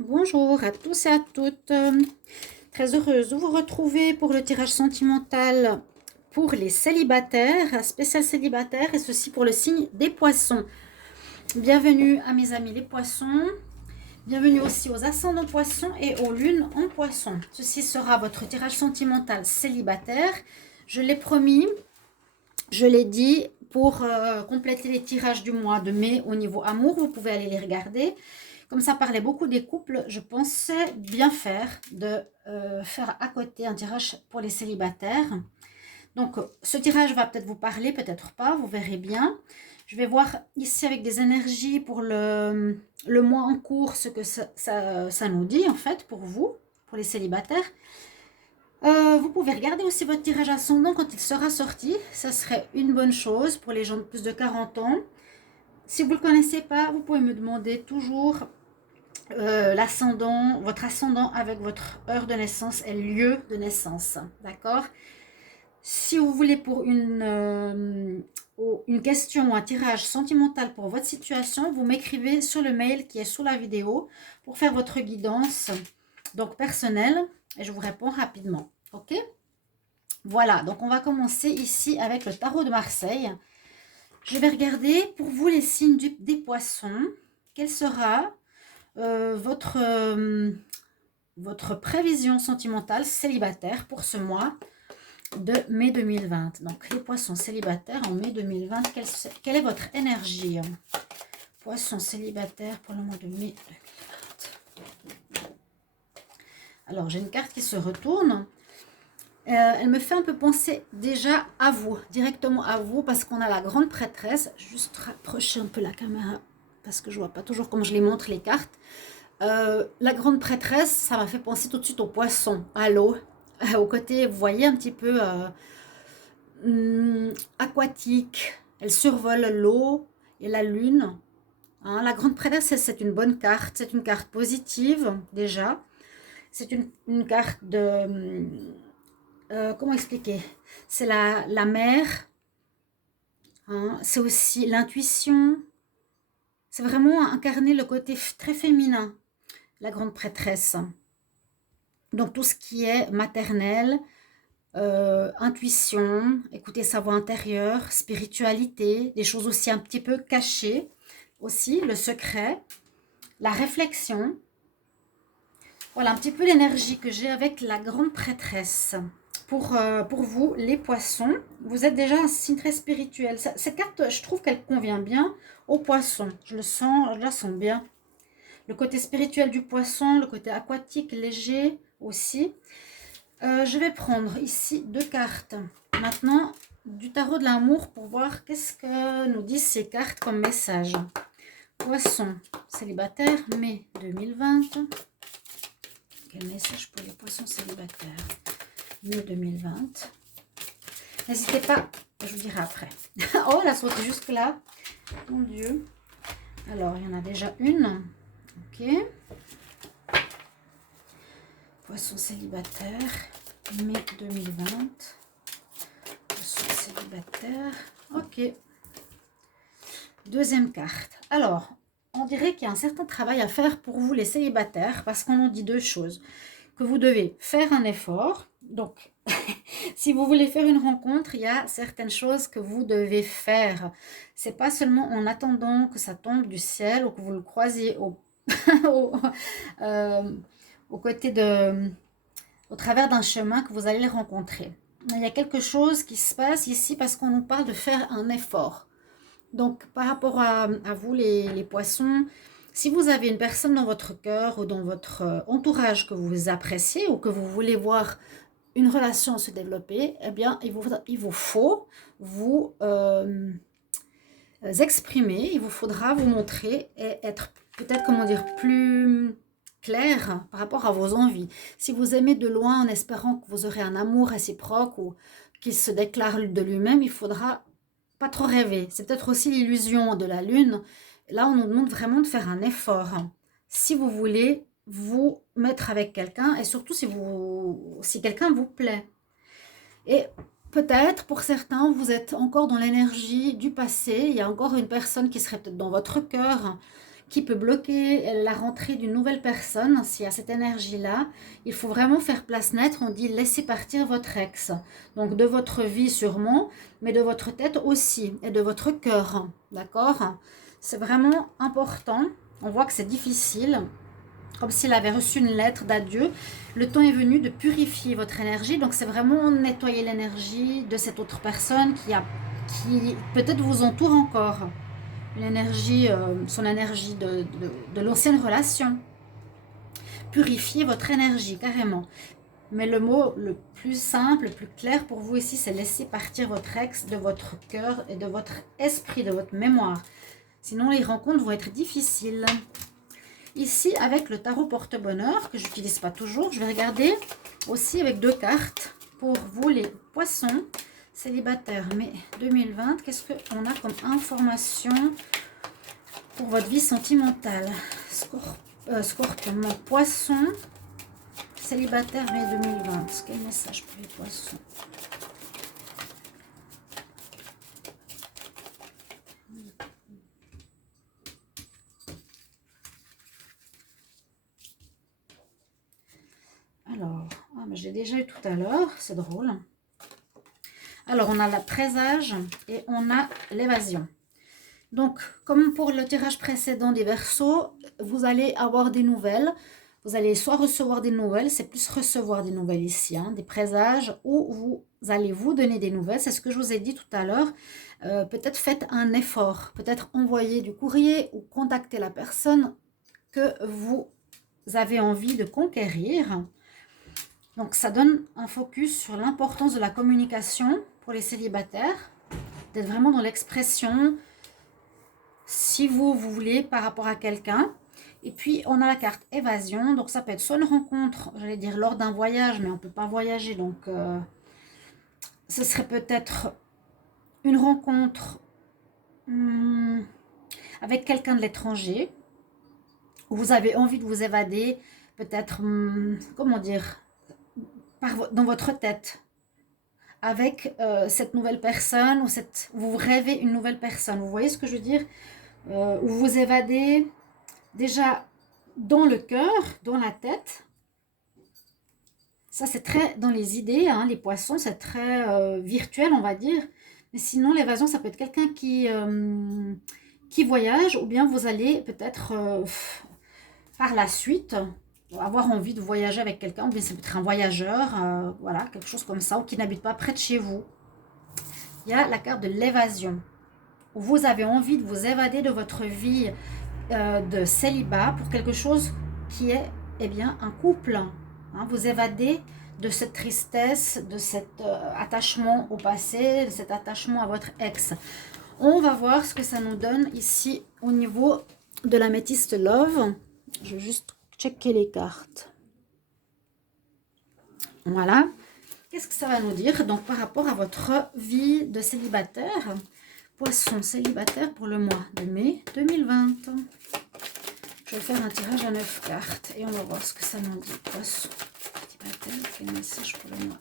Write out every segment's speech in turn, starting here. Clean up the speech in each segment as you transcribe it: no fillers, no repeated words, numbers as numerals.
Bonjour à tous et à toutes. Très heureuse de vous retrouver pour le tirage sentimental pour les célibataires, spécial célibataire, et ceci pour le signe des poissons. Bienvenue à mes amis les poissons. Bienvenue aussi aux ascendants poissons et aux lunes en poissons. Ceci sera votre tirage sentimental célibataire. Je l'ai promis, je l'ai dit, pour compléter les tirages du mois de mai au niveau amour. Vous pouvez aller les regarder. Comme ça parlait beaucoup des couples, je pensais bien faire de faire à côté un tirage pour les célibataires. Donc, ce tirage va peut-être vous parler, peut-être pas, vous verrez bien. Je vais voir ici avec des énergies pour le mois en cours, ce que ça nous dit en fait pour vous, pour les célibataires. Vous pouvez regarder aussi votre tirage ascendant quand il sera sorti. Ça serait une bonne chose pour les gens de plus de 40 ans. Si vous ne le connaissez pas, vous pouvez me demander toujours l'ascendant, votre ascendant avec votre heure de naissance et lieu de naissance. D'accord? Si vous voulez pour une question ou un tirage sentimental pour votre situation, vous m'écrivez sur le mail qui est sous la vidéo pour faire votre guidance donc personnelle et je vous réponds rapidement. Ok? Voilà, donc on va commencer ici avec le tarot de Marseille. Je vais regarder pour vous les signes des poissons. Quelle sera votre prévision sentimentale célibataire pour ce mois de mai 2020. Donc, les poissons célibataires en mai 2020, quelle est votre énergie? Poissons célibataires pour le mois de mai 2020. Alors, j'ai une carte qui se retourne. Elle me fait un peu penser déjà à vous, directement à vous, parce qu'on a la grande prêtresse. Juste rapprocher un peu la caméra, parce que je vois pas toujours comment je les montre les cartes. La grande prêtresse, ça m'a fait penser tout de suite aux poissons, à l'eau, au côté, vous voyez, un petit peu aquatique. Elle survole l'eau et la lune. Hein, la grande prêtresse, c'est une bonne carte, c'est une carte positive déjà. C'est une carte de... comment expliquer? C'est la mer, hein, c'est aussi l'intuition. C'est vraiment incarner le côté très féminin, la grande prêtresse. Donc tout ce qui est maternel, intuition, écouter sa voix intérieure, spiritualité, des choses aussi un petit peu cachées, aussi le secret, la réflexion. Voilà un petit peu l'énergie que j'ai avec la grande prêtresse. Pour vous, les poissons, vous êtes déjà un signe très spirituel. Cette carte, je trouve qu'elle convient bien aux poissons. Je la sens bien. Le côté spirituel du poisson, le côté aquatique, léger aussi. Je vais prendre ici 2 cartes. Maintenant, du tarot de l'amour pour voir qu'est-ce que nous disent ces cartes comme message. Poisson célibataire, mai 2020. Quel message pour les poissons célibataires? Mai 2020. N'hésitez pas, je vous dirai après. Oh, elle a sauté jusque là. Mon Dieu. Alors, il y en a déjà une. Ok. Poisson célibataire, mai 2020. Poisson célibataire. Ok. Deuxième carte. Alors, on dirait qu'il y a un certain travail à faire pour vous les célibataires parce qu'on nous dit 2 choses. Que vous devez faire un effort. Donc, si vous voulez faire une rencontre, il y a certaines choses que vous devez faire. C'est pas seulement en attendant que ça tombe du ciel ou que vous le croisiez au, euh, au côté au travers d'un chemin que vous allez le rencontrer. Il y a quelque chose qui se passe ici parce qu'on nous parle de faire un effort. Donc, par rapport à vous, les poissons, si vous avez une personne dans votre cœur ou dans votre entourage que vous appréciez ou que vous voulez voir une relation se développer, eh bien, il vous faut vous exprimer, il vous faudra vous montrer et être peut-être, comment dire, plus clair par rapport à vos envies. Si vous aimez de loin en espérant que vous aurez un amour réciproque ou qu'il se déclare de lui-même, il faudra pas trop rêver. C'est peut-être aussi l'illusion de la lune. Là, on nous demande vraiment de faire un effort. Si vous voulez vous mettre avec quelqu'un et surtout si quelqu'un vous plaît. Et peut-être pour certains, vous êtes encore dans l'énergie du passé. Il y a encore une personne qui serait peut-être dans votre cœur, qui peut bloquer la rentrée d'une nouvelle personne. S'il y a cette énergie-là, il faut vraiment faire place nette. On dit laissez partir votre ex. Donc de votre vie sûrement, mais de votre tête aussi et de votre cœur. D'accord? C'est vraiment important. On voit que c'est difficile, comme s'il avait reçu une lettre d'adieu. Le temps est venu de purifier votre énergie. Donc c'est vraiment nettoyer l'énergie de cette autre personne qui peut-être vous entoure encore. Une énergie, son énergie de l'ancienne relation. Purifier votre énergie, carrément. Mais le mot le plus simple, le plus clair pour vous ici, c'est laisser partir votre ex de votre cœur et de votre esprit, de votre mémoire. Sinon, les rencontres vont être difficiles. Ici, avec le tarot porte-bonheur, que je n'utilise pas toujours, je vais regarder aussi avec 2 cartes pour vous, les poissons célibataires. Mais 2020, qu'est-ce qu'on a comme information pour votre vie sentimentale? Scorpion, poisson célibataire, mai 2020. Quel message pour les poissons? Alors, mais je l'ai déjà eu tout à l'heure, c'est drôle. Alors, on a le présage et on a l'évasion. Donc, comme pour le tirage précédent des Verseaux, vous allez avoir des nouvelles. Vous allez soit recevoir des nouvelles, c'est plus recevoir des nouvelles ici, hein, des présages, ou vous allez vous donner des nouvelles. C'est ce que je vous ai dit tout à l'heure. Peut-être faites un effort, peut-être envoyer du courrier ou contacter la personne que vous avez envie de conquérir. Donc, ça donne un focus sur l'importance de la communication pour les célibataires, d'être vraiment dans l'expression, si vous voulez, par rapport à quelqu'un. Et puis, on a la carte évasion. Donc, ça peut être soit une rencontre, j'allais dire, lors d'un voyage, mais on ne peut pas voyager. Donc, ce serait peut-être une rencontre avec quelqu'un de l'étranger, où vous avez envie de vous évader, peut-être, comment dire, dans votre tête, avec cette nouvelle personne, ou vous rêvez une nouvelle personne. Vous voyez ce que je veux dire? Où vous évadez déjà dans le cœur, dans la tête. Ça, c'est très dans les idées, hein, les poissons, c'est très virtuel, on va dire. Mais sinon, l'évasion, ça peut être quelqu'un qui voyage, ou bien vous allez peut-être par la suite avoir envie de voyager avec quelqu'un, ou bien c'est peut-être un voyageur, voilà, quelque chose comme ça, ou qui n'habite pas près de chez vous. Il y a la carte de l'évasion, où vous avez envie de vous évader de votre vie de célibat pour quelque chose qui est, eh bien, un couple. Hein, vous évadez de cette tristesse, de cet attachement au passé, de cet attachement à votre ex. On va voir ce que ça nous donne ici au niveau de l'améthyste love. Je vais juste checker les cartes. Voilà. Qu'est-ce que ça va nous dire donc par rapport à votre vie de célibataire? Poisson célibataire pour le mois de mai 2020. Je vais faire un tirage à 9 cartes et on va voir ce que ça nous dit. Poisson célibataire, quel message pour le mois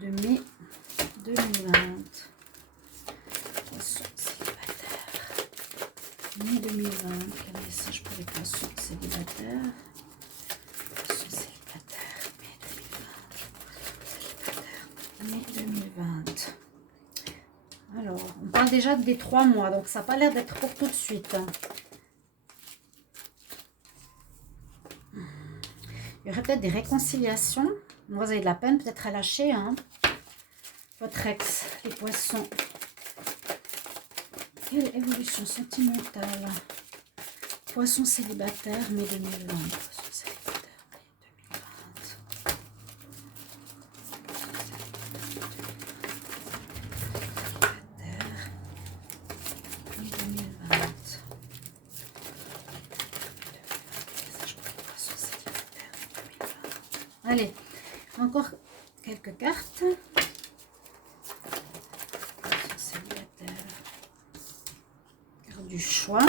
de mai 2020. Poisson célibataire, mai 2020, quel message pour les poissons célibataires? Poisson célibataire, mai 2020. Alors, on parle déjà des 3 mois, donc ça n'a pas l'air d'être pour tout de suite. Il y aurait peut-être des réconciliations. Vous avez de la peine peut-être à lâcher, hein, votre ex, les poissons. Quelle évolution sentimentale? Poisson célibataire, mai 2020. Poisson célibataire, mai 2020. Allez, encore quelques cartes. Célibataire. Carte du choix.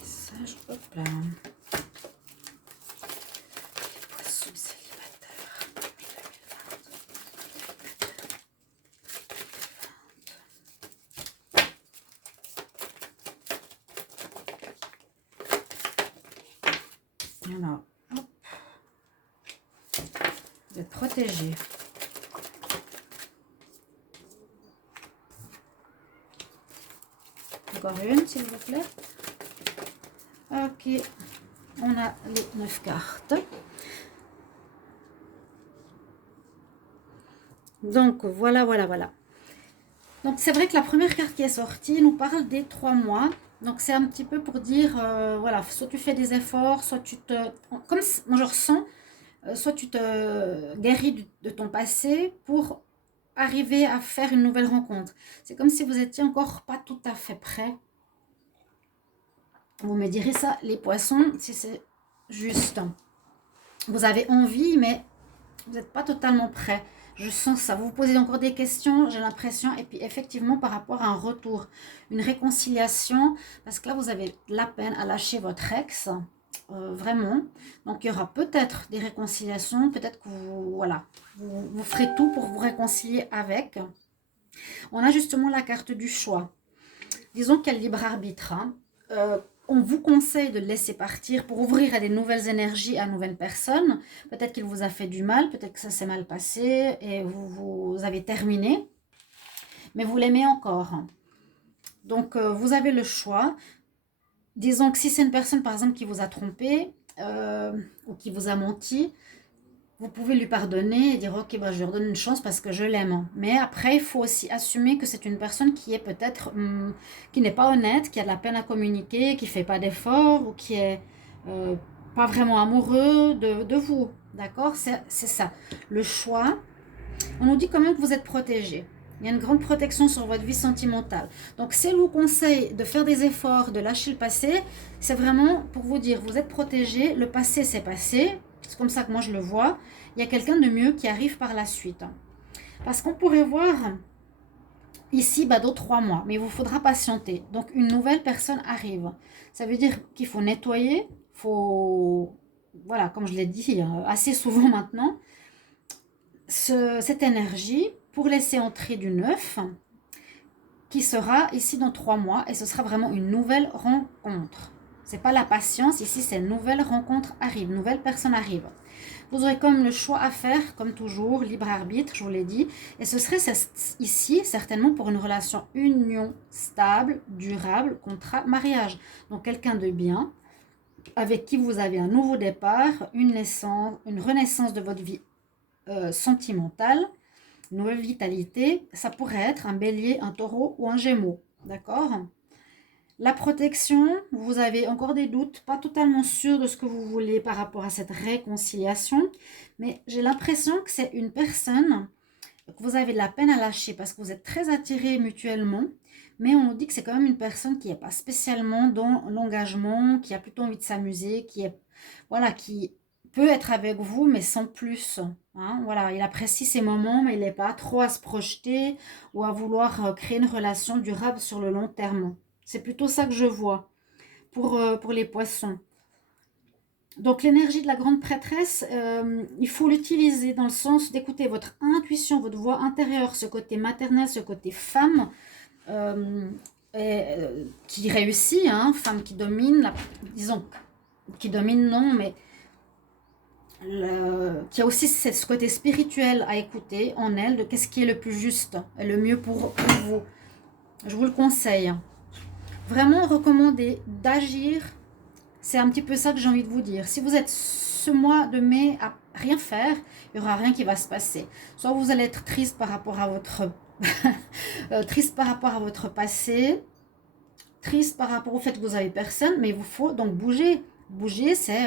Message, hop là. Poisson célibataire. 2020. Voilà. Hop. Vous êtes protégé. Encore une, s'il vous plaît. Ok. On a les 9 cartes. Donc, voilà, voilà, voilà. Donc, c'est vrai que la première carte qui est sortie nous parle des 3 mois. Donc, c'est un petit peu pour dire, voilà, soit tu fais des efforts, soit tu te... Comme moi, je ressens, soit tu te guéris de ton passé pour arriver à faire une nouvelle rencontre. C'est comme si vous étiez encore pas tout à fait prêt. Vous me direz ça, les poissons, si c'est juste. Vous avez envie, mais vous n'êtes pas totalement prêt. Je sens ça. Vous vous posez encore des questions, j'ai l'impression. Et puis effectivement, par rapport à un retour, une réconciliation, parce que là, vous avez de la peine à lâcher votre ex, vraiment. Donc, il y aura peut-être des réconciliations. Peut-être que vous, voilà, vous ferez tout pour vous réconcilier avec. On a justement la carte du choix. Disons qu'il y a le libre arbitre. Hein. On vous conseille de le laisser partir pour ouvrir à des nouvelles énergies, à de nouvelles personnes. Peut-être qu'il vous a fait du mal, peut-être que ça s'est mal passé et vous avez terminé. Mais vous l'aimez encore. Donc, vous avez le choix. Disons que si c'est une personne, par exemple, qui vous a trompé ou qui vous a menti, vous pouvez lui pardonner et dire ok, bah, je lui redonne une chance parce que je l'aime. Mais après, il faut aussi assumer que c'est une personne qui est peut-être qui n'est pas honnête, qui a de la peine à communiquer, qui fait pas d'efforts ou qui est pas vraiment amoureux de vous. D'accord? C'est ça. Le choix, on nous dit quand même que vous êtes protégé. Il y a une grande protection sur votre vie sentimentale. Donc, si elle vous conseille de faire des efforts, de lâcher le passé, c'est vraiment pour vous dire, vous êtes protégé, le passé c'est passé. C'est comme ça que moi je le vois. Il y a quelqu'un de mieux qui arrive par la suite. Parce qu'on pourrait voir ici, bah, dans 3 mois, mais il vous faudra patienter. Donc, une nouvelle personne arrive. Ça veut dire qu'il faut nettoyer, faut, voilà, comme je l'ai dit assez souvent maintenant, cette énergie pour laisser entrer du neuf qui sera ici dans 3 mois et ce sera vraiment une nouvelle rencontre. C'est pas la patience, ici c'est une nouvelle rencontre arrive, une nouvelle personne arrive. Vous aurez comme le choix à faire, comme toujours, libre arbitre, je vous l'ai dit. Et ce serait ici, certainement, pour une relation union stable, durable, contrat, mariage. Donc, quelqu'un de bien, avec qui vous avez un nouveau départ, une naissance, une renaissance de votre vie sentimentale, une nouvelle vitalité. Ça pourrait être un bélier, un taureau ou un gémeau. D'accord ? La protection, vous avez encore des doutes, pas totalement sûr de ce que vous voulez par rapport à cette réconciliation, mais j'ai l'impression que c'est une personne que vous avez de la peine à lâcher parce que vous êtes très attirés mutuellement, mais on nous dit que c'est quand même une personne qui n'est pas spécialement dans l'engagement, qui a plutôt envie de s'amuser, qui est, voilà, qui peut être avec vous, mais sans plus. Hein, voilà, il apprécie ces moments, mais il n'est pas trop à se projeter ou à vouloir créer une relation durable sur le long terme. C'est plutôt ça que je vois pour les poissons. Donc l'énergie de la grande prêtresse, il faut l'utiliser dans le sens d'écouter votre intuition, votre voix intérieure, ce côté maternel, ce côté femme qui réussit, hein, femme qui domine, disons, qui domine non, mais qui a aussi ce côté spirituel à écouter en elle, de qu'est-ce qui est le plus juste et le mieux pour vous. Je vous le conseille. Vraiment recommandé d'agir. C'est un petit peu ça que j'ai envie de vous dire. Si vous êtes ce mois de mai à rien faire, il n'y aura rien qui va se passer. Soit vous allez être triste par rapport à votre triste par rapport à votre passé, triste par rapport au fait que vous avez personne, mais il vous faut donc bouger. Bouger, c'est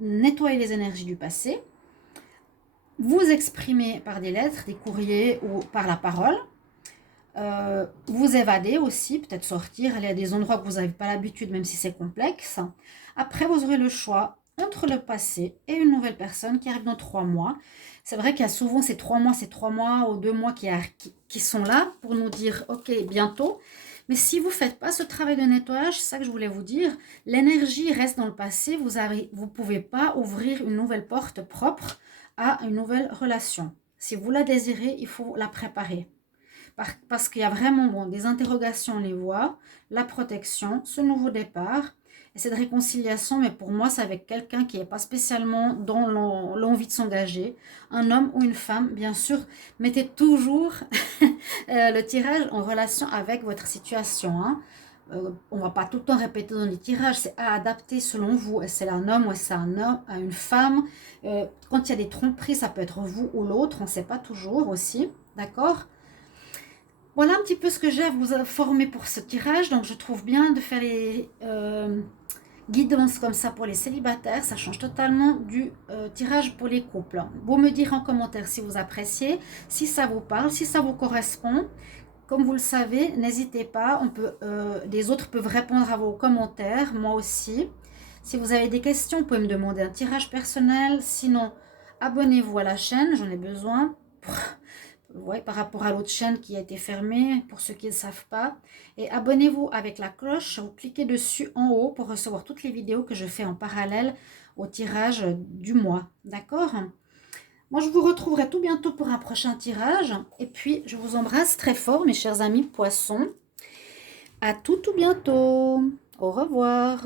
nettoyer les énergies du passé, vous exprimer par des lettres, des courriers ou par la parole. Vous évader aussi, peut-être sortir, aller à des endroits que vous n'avez pas l'habitude, même si c'est complexe. Après, vous aurez le choix entre le passé et une nouvelle personne qui arrive dans 3 mois. C'est vrai qu'il y a souvent ces 3 mois ou 2 mois qui sont là pour nous dire « Ok, bientôt ». Mais si vous ne faites pas ce travail de nettoyage, c'est ça que je voulais vous dire, l'énergie reste dans le passé, vous ne pouvez pas ouvrir une nouvelle porte propre à une nouvelle relation. Si vous la désirez, il faut la préparer. Parce qu'il y a vraiment bon, des interrogations, on les voit, la protection, ce nouveau départ et cette réconciliation, mais pour moi, c'est avec quelqu'un qui n'est pas spécialement dans l'envie de s'engager, un homme ou une femme, bien sûr. Mettez toujours le tirage en relation avec votre situation. Hein. On ne va pas tout le temps répéter dans les tirages, c'est à adapter selon vous. Est-ce c'est un homme ou est-ce c'est un homme, une femme. Quand il y a des tromperies, ça peut être vous ou l'autre, on ne sait pas toujours aussi. D'accord? Voilà un petit peu ce que j'ai à vous informer pour ce tirage. Donc je trouve bien de faire les guidances comme ça pour les célibataires. Ça change totalement du tirage pour les couples. Vous me direz en commentaire si vous appréciez, si ça vous parle, si ça vous correspond. Comme vous le savez, n'hésitez pas. Les autres peuvent répondre à vos commentaires, moi aussi. Si vous avez des questions, vous pouvez me demander un tirage personnel. Sinon, abonnez-vous à la chaîne, j'en ai besoin. Ouais, par rapport à l'autre chaîne qui a été fermée, pour ceux qui ne savent pas. Et abonnez-vous avec la cloche, vous cliquez dessus en haut pour recevoir toutes les vidéos que je fais en parallèle au tirage du mois. D'accord? Moi, je vous retrouverai tout bientôt pour un prochain tirage. Et puis, je vous embrasse très fort, mes chers amis poissons. À tout bientôt. Au revoir.